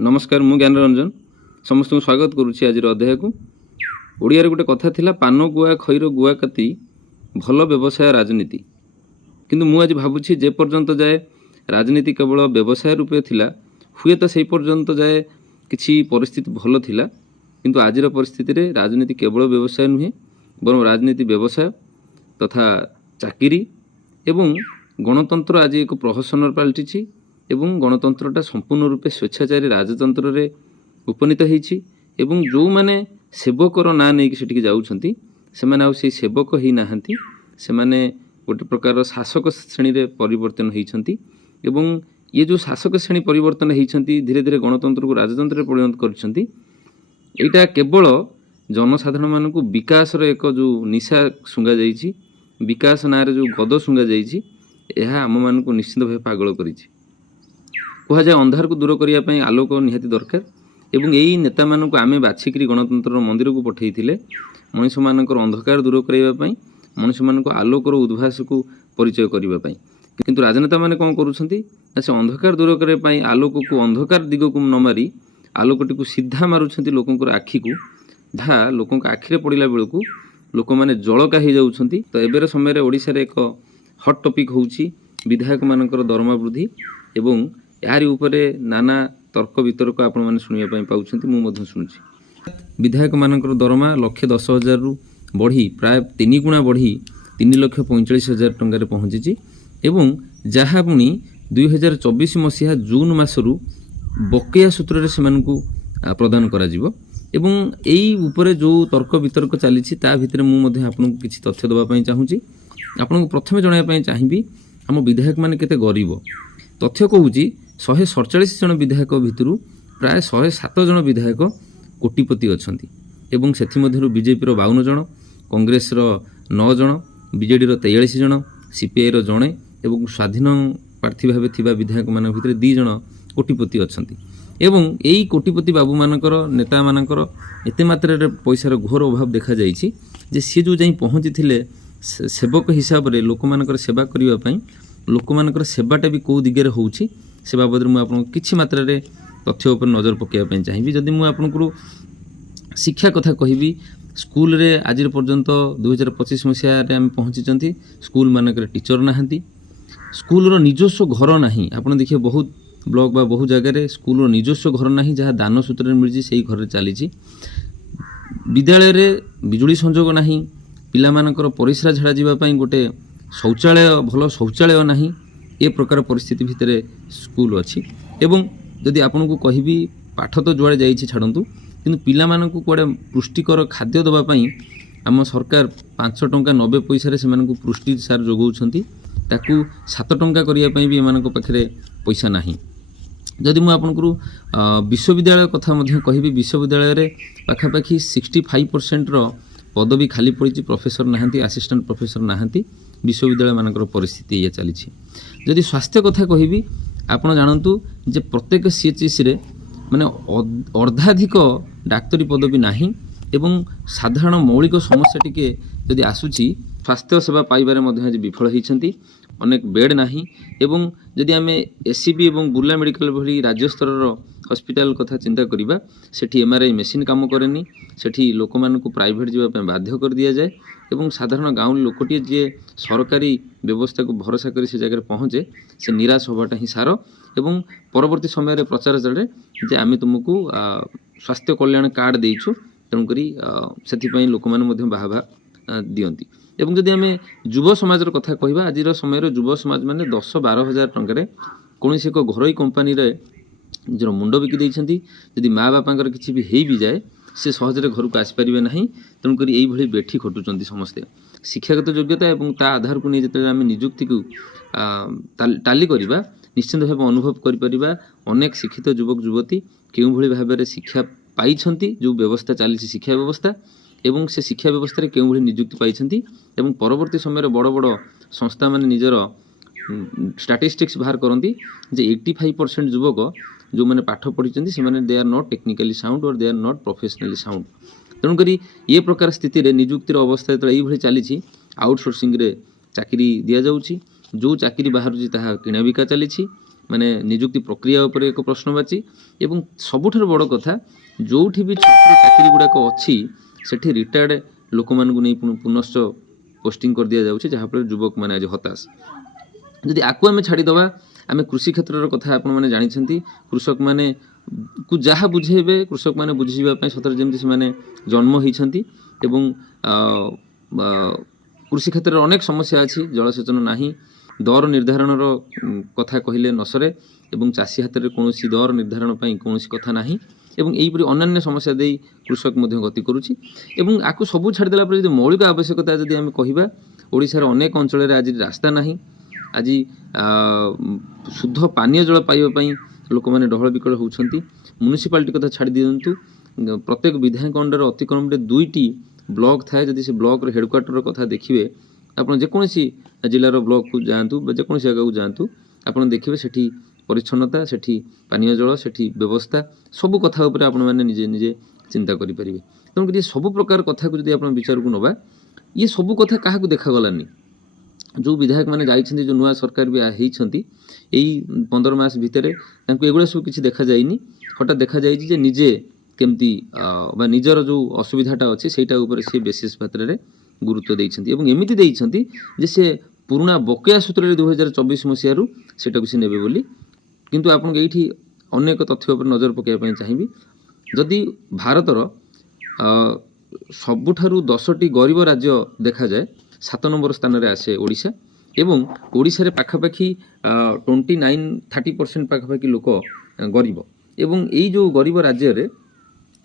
नमस्कार मु ज्ञान रंजन समस्त स्वागत करुच्ची आज अध्याय को ओडिया गोटे कथा थिला पान गुआ खईर गुआ काती भल व्यवसाय राजनीति किंतु मु आज भावुछि जे पर्यंत जाए राजनीति केवल व्यवसाय रूपे थिला हुए तो से पर्यंत जाए किछि परिस्थिति भल थिला किंतु आजिर परिस्थिति रे राजनीति केवल व्यवसाय नुहे बरं राजनीति व्यवसाय तथा चाकरी एवं गणतंत्र आज एक प्रोफेशनल पलटिछि एवं गणतंत्रटा संपूर्ण रूपे स्वेच्छाचारी राजतंत्र रे उपनीत होईछि एवं जो माने सेवकर ना नहीं सेठिक जाउछंती सेमाने आउ से सेवक ही नाहंती सेमाने गोटे प्रकार शासक श्रेणी रे परिवर्तन होईछंती एवं ये जो शासक श्रेणी परिवर्तन होईछंती धीरे धीरे गणतंत्र को राजतंत्र रे परिणत करछंती एटा केवल जनसाधारण मानकु विकास रे एक जो निशा सुंगा जाईछि विकास ना रे जो गद सुंगा जाईछि एहा आम मानकु निश्चित भाव पागल करिछि कह जाए अंधार को दूर करने आलोक निहाती दरकार एवं यही नेता मानक आम बाछिक गणतंत्र मंदिर को पठे मनीष मान अंधकार दूर करने मनीष मान आलोकर उद्भास को परिचय करने किंतु राजनेता मैंने कौन करुँचे से अंधकार दूर करने आलोक को अंधकार दिग को न मारी आलोकटी को सीधा मारुंट लोक आखि को जहाँ लोक आखिरे पड़ा बेलू लोक मैंने जलका हो जाती तो एबर समय ओडिशा रे एक हट टॉपिक होउची विधायक मानकर दरमा वृद्धि एवं यारी उपरे नाना तर्क वितर्क आपण मैंने शुणा पाँच मुझे शुणुची विधायक मानकर दरमा 1,10,000 रु बढ़ी प्राय 3 गुणा बढ़ी 3,45,000 टंकार पहुँची एवं जहाँ पुणी 2024 मसीहा जून मासरू बकेया सूत्र से प्रदान करा जिवो एवं एई उपरे जो तर्क वितर्क चली भितर मुझे आपको किसी तथ्य देवाई चाहूँगी आपको प्रथम जनवाई चाहिए आम विधायक मैंने केते गरीब तथ्य कहूँ 147 जन विधायक भितर प्राय 107 जन विधायक कोटिपति अच्छा एवं से बीजेपी 52 जन कांग्रेस 9 जन बीजेडी 43 जन सीपीआई जड़े एवं स्वाधीन प्रार्थी भाव थिबा विधायक मान भितर 2 जन कोटिपति अच्छा एवं यही कोटिपति बाबू मानकर नेता मानकर एते मात्रा पैसार घोर अभाव देखा जाइछि जे सी जो जाई पहुँची थिले सेवक हिसाब से लोक मानकर सेवा करने लोक मानकर सेवाटा भी कौ दिगरे होउछि से बाबद में आपको किछि मात्रा रे तथ्य उपर नजर पकाइबा चाहिए जदि मुझे आपको शिक्षा कथा कहबी स्कूल रे आज पर्यंत 2025 मसीह आम पहुँची स्कूल मानक टीचर नहांती स्कूल रो निजस्व घर नाही आपन देखिए बहुत ब्लॉक बा बहु जगह स्कूल रो निजस्व घर नाही जहाँ दान सूत्र मिलछि सेही घर चली विद्यालय रे बिजुली संजोग नाही पिला मानकर परिस्रा झाड़ा जावाई गोटे शौचालय भल शौचालय नाही ए प्रकार परिस्थिति भितर स्कूल अच्छी एवं जदि आपन को कहबी पाठ तो जुआड़े जाइए छाड़ू किंतु पिला मानकु कुआडे पुष्टिकर खाद्य देवाई आम सरकार 5 टंका 90 पैसा से पुष्टि सार जोगाउछंती ताकू 7 टंका करने भी एम पाखे पैसा नाही जदि मुझे आपको विश्वविद्यालय कथा कहबी विश्वविद्यालय पाखापाखि 65% पदवी खाली पड़ी प्रोफेसर नहांती असिस्टेंट प्रोफेसर नहांती विश्वविद्यालय मानकर परिस्थिति ये चली जदि स्वास्थ्य कथा कहबी आपण जानतु जे प्रत्येक सीएचसी रे माने अर्धाधिक डाक्तरी पदवी नाही एवं साधारण मौलिक समस्या टिके जदि आसुची स्वास्थ्य सेवा पाइबारे मध्य आज विफल होइछंती अनेक बेड नाही एवं जदि आमे एससीबी एवं बुर्ला मेडिकल भली राज्य स्तर हॉस्पिटल कथा चिंता करिबा सेठी एमआरआई मशीन काम करेनी सेठी लोक मानकु प्राइवेट जीवा पे बाध्य कर दिया जाए एवं साधारण गाँव लोकटी जे सरकारी व्यवस्था को भरोसा करी से जगह पहुँचे से निराश होबाटा ही सार एवं परवर्ती समय प्रचार चले जे आमे तुमको स्वास्थ्य कल्याण कार्ड देइछु तेणुकरी से लोक मैंने बाहा दियंती एवं जदि आम युव समाज कथा कहबा आज समय युव समाज मैंने 10-12 हजार टंकार कौन एक घरोई कंपानी निजर मुंड बिकी देइछंती जदि माँ बापांकर किसी भी हो भी जाए से सहजरे घर को आसपारे ना तेणुक यही बेठी खटुंट समस्ते शिक्षागत योग्यता और ता आधार को नहीं जो आम निजुक्ति को टाली करवा निश्चित भाव अनुभव कर अनेक शिक्षित युवक युवती क्यों भाव में शिक्षा पाई जो व्यवस्था चली शिक्षा व्यवस्था एवं से शिक्षा व्यवस्था क्यों भाई निजुक्ति पाई परवर्ती समय बड़ बड़ संस्था मान निजर स्टैटिस्टिक्स बाहर करती जे 85% युवक जो मैंने पाठ पढ़ी से they are not technically sound और they are not professionally sound तेणुक ये प्रकार स्थिति रे निजुक्तिर अवस्था जो ये चली आउटसोर्सिंग रे चाकरी दि जाऊँगी जो चाकरी बाहर किणा बिका चली ମାନେ ନିଯୁକ୍ତି ପ୍ରକ୍ରିୟା ଉପରେ ଏକ ପ୍ରଶ୍ନବାଚୀ ଏବଂ ସବୁଠାରୁ ବଡ଼ କଥା ଯେଉଁଠି ବି ଛୋଟ ଛୋଟ ଚାକିରି ଗୁଡ଼ାକ ଅଛି ସେଠି ରିଟାୟାର୍ଡ଼ ଲୋକମାନଙ୍କୁ ନେଇ ପୁନଶ୍ଚ ପୋଷ୍ଟିଂ କରିଦିଆଯାଉଛି, ଯାହାଫଳରେ ଯୁବକମାନେ ଆଜି ହତାଶ। ଯଦି ଆକୁ ଆମେ ଛାଡ଼ିଦେବା, ଆମେ କୃଷି କ୍ଷେତ୍ରର କଥା ଆପଣମାନେ ଜାଣିଛନ୍ତି, କୃଷକମାନେ କୁ ଯାହା ବୁଝେଇବେ କୃଷକମାନେ ବୁଝିଯିବା ପାଇଁ ସତରେ ଯେମିତି ସେମାନେ ଜନ୍ମ ହୋଇଛନ୍ତି ଏବଂ କୃଷି କ୍ଷେତ୍ରରେ ଅନେକ ସମସ୍ୟା ଅଛି, ଜଳସେଚନ ନାହିଁ, ଦର ନିର୍ଦ୍ଧାରଣର କଥା କହିଲେ ନସରେ ଏବଂ ଚାଷୀ ହାତରେ କୌଣସି ଦର ନିର୍ଦ୍ଧାରଣ ପାଇଁ କୌଣସି କଥା ନାହିଁ ଏବଂ ଏହିପରି ଅନ୍ୟାନ୍ୟ ସମସ୍ୟା ଦେଇ କୃଷକ ମଧ୍ୟ ଗତି କରୁଛି। ଏବଂ ଆକୁ ସବୁ ଛାଡ଼ିଦେଲା ପରେ ଯଦି ମୌଳିକ ଆବଶ୍ୟକତା ଯଦି ଆମେ କହିବା, ଓଡ଼ିଶାର ଅନେକ ଅଞ୍ଚଳରେ ଆଜି ରାସ୍ତା ନାହିଁ, ଆଜି ଶୁଦ୍ଧ ପାନୀୟ ଜଳ ପାଇବା ପାଇଁ ଲୋକମାନେ ଡହଳ ବିକଳ ହେଉଛନ୍ତି। ମ୍ୟୁନିସିପାଲିଟି କଥା ଛାଡ଼ି ଦିଅନ୍ତୁ, ପ୍ରତ୍ୟେକ ବିଧାୟକ ଅଣ୍ଡରରେ ଅତି କମ୍ରେ 2ଟି ବ୍ଲକ୍ ଥାଏ। ଯଦି ସେ ବ୍ଲକ୍ର ହେଡ଼କ୍ୱାର୍ଟର କଥା ଦେଖିବେ, ଆପଣ ଯେକୌଣସି ଜିଲ୍ଲାର ବ୍ଲକ୍କୁ ଯାଆନ୍ତୁ ବା ଯେକୌଣସି ଜାଗାକୁ ଯାଆନ୍ତୁ, ଆପଣ ଦେଖିବେ ସେଠି ପରିଚ୍ଛନ୍ନତା, ସେଠି ପାନୀୟ ଜଳ, ସେଠି ବ୍ୟବସ୍ଥା, ସବୁ କଥା ଉପରେ ଆପଣମାନେ ନିଜେ ନିଜେ ଚିନ୍ତା କରିପାରିବେ। ତେଣୁକରି ସବୁ ପ୍ରକାର କଥାକୁ ଯଦି ଆପଣ ବିଚାରକୁ ନେବା, ଇଏ ସବୁ କଥା କାହାକୁ ଦେଖାଗଲାନି। ଯେଉଁ ବିଧାୟକମାନେ ଯାଇଛନ୍ତି, ଯେଉଁ ନୂଆ ସରକାର ବି ହେଇଛନ୍ତି, ଏଇ 15 ମାସ ଭିତରେ ତାଙ୍କୁ ଏଗୁଡ଼ା ସବୁ କିଛି ଦେଖାଯାଇନି। ହଠାତ୍ ଦେଖାଯାଇଛି ଯେ ନିଜେ କେମିତି ବା ନିଜର ଯେଉଁ ଅସୁବିଧାଟା ଅଛି ସେଇଟା ଉପରେ ସେ ବିଶେଷ ମାତ୍ରାରେ ଗୁରୁତ୍ୱ ଦେଇଛନ୍ତି ଏବଂ ଏମିତି ଦେଇଛନ୍ତି ଯେ ସେ ପୁରୁଣା ବକେୟା ସୂତ୍ରରେ 2024 ମସିହାରୁ ସେଟାକୁ ସେ ନେବେ ବୋଲି। କିନ୍ତୁ ଆପଣଙ୍କୁ ଏଇଠି ଅନେକ ତଥ୍ୟ ଉପରେ ନଜର ପକାଇବା ପାଇଁ ଚାହିଁବି। ଯଦି ଭାରତର ସବୁଠାରୁ 10ଟି ଗରିବ ରାଜ୍ୟ ଦେଖାଯାଏ, 7 ନମ୍ବର ସ୍ଥାନରେ ଆସେ ଓଡ଼ିଶା ଏବଂ ଓଡ଼ିଶାରେ ପାଖାପାଖି 29-30% ପାଖାପାଖି ଲୋକ ଗରିବ ଏବଂ ଏଇ ଯେଉଁ ଗରିବ ରାଜ୍ୟରେ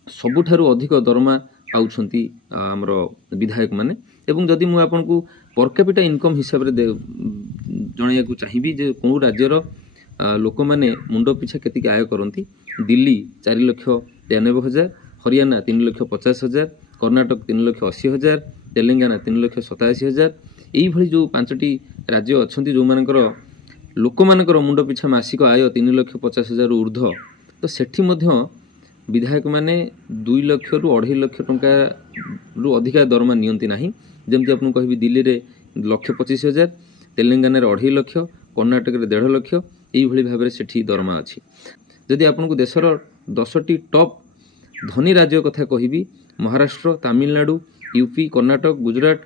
ସବୁଠାରୁ ଅଧିକ ଦରମା ପାଉଛନ୍ତି ଆମର ବିଧାୟକମାନେ। ଏବଂ ଯଦି ମୁଁ ଆପଣଙ୍କୁ ପର୍ କ୍ୟାପିଟା ଇନକମ୍ ହିସାବରେ ଜଣାଇବାକୁ ଚାହିଁବି ଯେ କେଉଁ ରାଜ୍ୟର ଲୋକମାନେ ମୁଣ୍ଡ ପିଛା କେତିକି ଆୟ କରନ୍ତି, ଦିଲ୍ଲୀ 4,93,000, ହରିୟାଣା 3,50,000, କର୍ଣ୍ଣାଟକ 3,80,000, ତେଲେଙ୍ଗାନା 3,87,000। ଏଇଭଳି ଯେଉଁ 5ଟି ରାଜ୍ୟ ଅଛନ୍ତି ଯେଉଁମାନଙ୍କର ଲୋକମାନଙ୍କର ମୁଣ୍ଡ ପିଛା ମାସିକ ଆୟ 3,50,000ରୁ ଉର୍ଦ୍ଧ୍ୱ, ତ ସେଠି ମଧ୍ୟ ବିଧାୟକମାନେ 2 ଲକ୍ଷରୁ 2.5 ଲକ୍ଷ ଟଙ୍କାରୁ ଅଧିକା ଦରମା ନିଅନ୍ତି ନାହିଁ। ଯେମିତି ଆପଣଙ୍କୁ କହିବି, ଦିଲ୍ଲୀରେ 1,25,000, ତେଲେଙ୍ଗାନାରେ 2.5 ଲକ୍ଷ, କର୍ଣ୍ଣାଟକରେ 1.5 ଲକ୍ଷ, ଏଇଭଳି ଭାବରେ ସେଠି ଦରମା ଅଛି। ଯଦି ଆପଣଙ୍କୁ ଦେଶର 10ଟି ଟପ୍ ଧନୀ ରାଜ୍ୟ କଥା କହିବି, ମହାରାଷ୍ଟ୍ର, ତାମିଲନାଡ଼ୁ, ୟୁପି, କର୍ଣ୍ଣାଟକ, ଗୁଜରାଟ,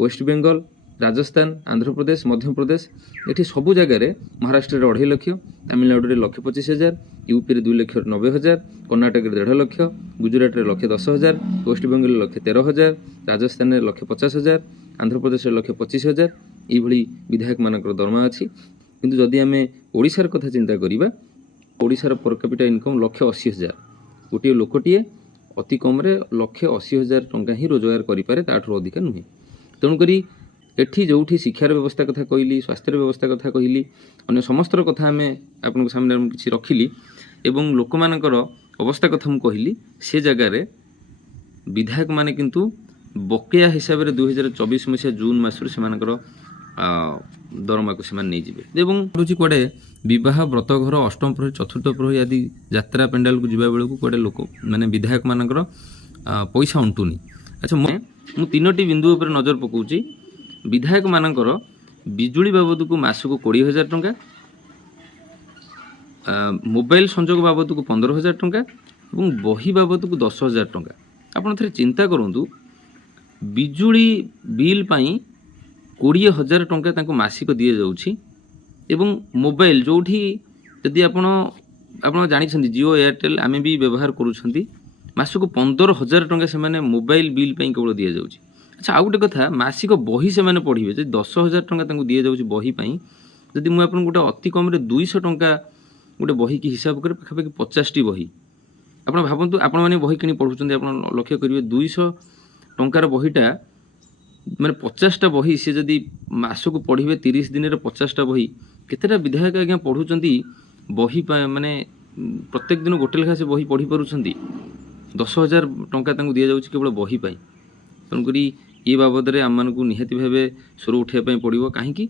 ୱେଷ୍ଟବେଙ୍ଗଲ, ରାଜସ୍ଥାନ, ଆନ୍ଧ୍ରପ୍ରଦେଶ, ମଧ୍ୟପ୍ରଦେଶ, ଏଠି ସବୁ ଜାଗାରେ ମହାରାଷ୍ଟ୍ରରେ 2.5 ଲକ୍ଷ, ତାମିଲନାଡ଼ୁରେ 1,25,000, ୟୁପିରେ 2,90,000, କର୍ଣ୍ଣାଟକରେ 1.5 ଲକ୍ଷ, ଗୁଜରାଟରେ 1,10,000, ୱେଷ୍ଟବେଙ୍ଗଲରେ 1,13,000, ରାଜସ୍ଥାନରେ 1,50,000, ଆନ୍ଧ୍ରପ୍ରଦେଶରେ 1,25,000, ଏଇଭଳି ବିଧାୟକମାନଙ୍କର ଦରମା ଅଛି। କିନ୍ତୁ ଯଦି ଆମେ ଓଡ଼ିଶାର କଥା ଚିନ୍ତା କରିବା, ଓଡ଼ିଶାର ପର୍ କ୍ୟାପିଟା ଇନକମ୍ 1,80,000। ଗୋଟିଏ ଲୋକଟିଏ ଅତି କମ୍ରେ 1,80,000 ଟଙ୍କା ହିଁ ରୋଜଗାର କରିପାରେ, ତାଠାରୁ ଅଧିକା ନୁହେଁ। ତେଣୁକରି ଏଠି ଯେଉଁଠି ଶିକ୍ଷାର ବ୍ୟବସ୍ଥା କଥା କହିଲି, ସ୍ୱାସ୍ଥ୍ୟର ବ୍ୟବସ୍ଥା କଥା କହିଲି, ଅନ୍ୟ ସମସ୍ତର କଥା ଆମେ ଆପଣଙ୍କ ସାମ୍ନାରେ ମୁଁ କିଛି ରଖିଲି ଏବଂ ଲୋକମାନଙ୍କର ଅବସ୍ଥା କଥା ମୁଁ କହିଲି, ସେ ଜାଗାରେ ବିଧାୟକମାନେ କିନ୍ତୁ ବକେୟା ହିସାବରେ 2024 ମସିହା ଜୁନ୍ ମାସରୁ ସେମାନଙ୍କର ଦରମାକୁ ସେମାନେ ନେଇଯିବେ। ଏବଂ ହେଉଛି କୁଆଡ଼େ ବିବାହ, ବ୍ରତଘର, ଅଷ୍ଟମ ପ୍ରହରୀ, ଚତୁର୍ଥ ପ୍ରହରୀ ଆଦି ଯାତ୍ରା ପେଣ୍ଡାଲକୁ ଯିବା ବେଳକୁ କୁଆଡ଼େ ଲୋକ ମାନେ ବିଧାୟକମାନଙ୍କର ପଇସା ଅଣ୍ଟୁନି। ଆଚ୍ଛା, ମୁଁ 3ଟି ବିନ୍ଦୁ ଉପରେ ନଜର ପକାଉଛି। ବିଧାୟକମାନଙ୍କର ବିଜୁଳି ବାବଦକୁ ମାସକୁ 20,000 ଟଙ୍କା, ମୋବାଇଲ ସଂଯୋଗ ବାବଦକୁ 15,000 ଟଙ୍କା ଏବଂ ବହି ବାବଦକୁ 10,000 ଟଙ୍କା। ଆପଣ ଥରେ ଚିନ୍ତା କରନ୍ତୁ, ବିଜୁଳି ବିଲ୍ ପାଇଁ 20,000 ଟଙ୍କା ତାଙ୍କୁ ମାସିକ ଦିଆଯାଉଛି ଏବଂ ମୋବାଇଲ ଯେଉଁଠି ଯଦି ଆପଣ ଜାଣିଛନ୍ତି ଜିଓ, ଏୟାରଟେଲ୍ ଆମେ ବି ବ୍ୟବହାର କରୁଛନ୍ତି, ମାସକୁ 15,000 ଟଙ୍କା ସେମାନେ ମୋବାଇଲ ବିଲ୍ ପାଇଁ କେବଳ ଦିଆଯାଉଛି। ଆଚ୍ଛା, ଆଉ ଗୋଟେ କଥା, ମାସିକ ବହି ସେମାନେ ପଢ଼ିବେ, ଯଦି 10,000 ଟଙ୍କା ତାଙ୍କୁ ଦିଆଯାଉଛି ବହି ପାଇଁ, ଯଦି ମୁଁ ଆପଣଙ୍କୁ ଗୋଟେ ଅତି କମ୍ରେ 200 ଟଙ୍କା ଗୋଟେ ବହିକି ହିସାବ କରି ପାଖାପାଖି 50ଟି ବହି, ଆପଣ ଭାବନ୍ତୁ, ଆପଣମାନେ ବହି କିଣି ପଢ଼ୁଛନ୍ତି, ଆପଣ ଲକ୍ଷ୍ୟ କରିବେ 200 ଟଙ୍କାର ବହିଟା ମାନେ 50ଟା ବହି ସେ ଯଦି ମାସକୁ ପଢ଼ିବେ, 30 ଦିନରେ 50ଟା ବହି, କେତେଟା ବିଧାୟକ ଆଜ୍ଞା ପଢ଼ୁଛନ୍ତି ବହି ମାନେ ପ୍ରତ୍ୟେକ ଦିନ ଗୋଟେ ଲେଖା ସେ ବହି ପଢ଼ି ପାରୁଛନ୍ତି? 10,000 ଟଙ୍କା ତାଙ୍କୁ ଦିଆଯାଉଛି କେବଳ ବହି ପାଇଁ। ତେଣୁକରି ଏ ବାବଦରେ ଆମମାନଙ୍କୁ ନିହାତି ଭାବେ ସ୍ୱର ଉଠାଇବା ପାଇଁ ପଡ଼ିବ। କାହିଁକି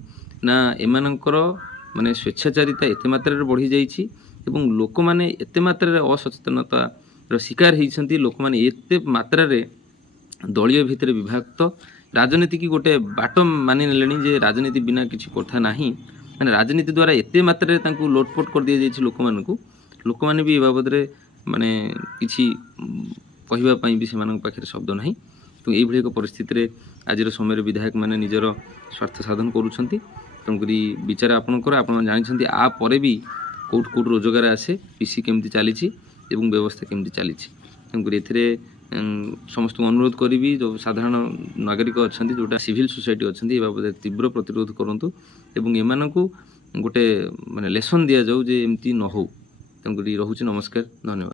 ନା ଏମାନଙ୍କର ମାନେ ସ୍ୱେଚ୍ଛାଚାରିତା ଏତେ ମାତ୍ରାରେ ବଢ଼ିଯାଇଛି ଏବଂ ଲୋକମାନେ ଏତେ ମାତ୍ରାରେ ଅସଚେତନତାର ଶିକାର ହେଇଛନ୍ତି, ଲୋକମାନେ ଏତେ ମାତ୍ରାରେ ଦଳୀୟ ଭିତରେ ବିଭକ୍ତ, ରାଜନୀତିକି ଗୋଟେ ବାଟ ମାନି ନେଲେଣି ଯେ ରାଜନୀତି ବିନା କିଛି କଥା ନାହିଁ। ମାନେ ରାଜନୀତି ଦ୍ୱାରା ଏତେ ମାତ୍ରାରେ ତାଙ୍କୁ ଲୋଟପୋଟ କରିଦିଆଯାଇଛି ଲୋକମାନଙ୍କୁ, ଲୋକମାନେ ବି ଏ ବାବଦରେ ମାନେ କିଛି କହିବା ପାଇଁ ବି ସେମାନଙ୍କ ପାଖରେ ଶବ୍ଦ ନାହିଁ। ତେଣୁ ଏଇଭଳି ଏକ ପରିସ୍ଥିତିରେ ଆଜିର ସମୟରେ ବିଧାୟକମାନେ ନିଜର ସ୍ୱାର୍ଥ ସାଧନ କରୁଛନ୍ତି। ତେଣୁକରି ବିଚାର ଆପଣଙ୍କର, ଆପଣ ଜାଣିଛନ୍ତି ଆ ପରେ ବି କେଉଁଠୁ ରୋଜଗାର ଆସେ, ପିସି କେମିତି ଚାଲିଛି ଏବଂ ବ୍ୟବସ୍ଥା କେମିତି ଚାଲିଛି। ତେଣୁକରି ଏଥିରେ ସମସ୍ତଙ୍କୁ ଅନୁରୋଧ କରିବି, ଯେଉଁ ସାଧାରଣ ନାଗରିକ ଅଛନ୍ତି, ଯେଉଁଟା ସିଭିଲ୍ ସୋସାଇଟି ଅଛନ୍ତି, ଏ ବାବଦରେ ତୀବ୍ର ପ୍ରତିରୋଧ କରନ୍ତୁ ଏବଂ ଏମାନଙ୍କୁ ଗୋଟେ ମାନେ ଲେସନ୍ ଦିଆଯାଉ ଯେ ଏମିତି ନ ହେଉ। ତେଣୁକରି ରହୁଛି, ନମସ୍କାର, ଧନ୍ୟବାଦ।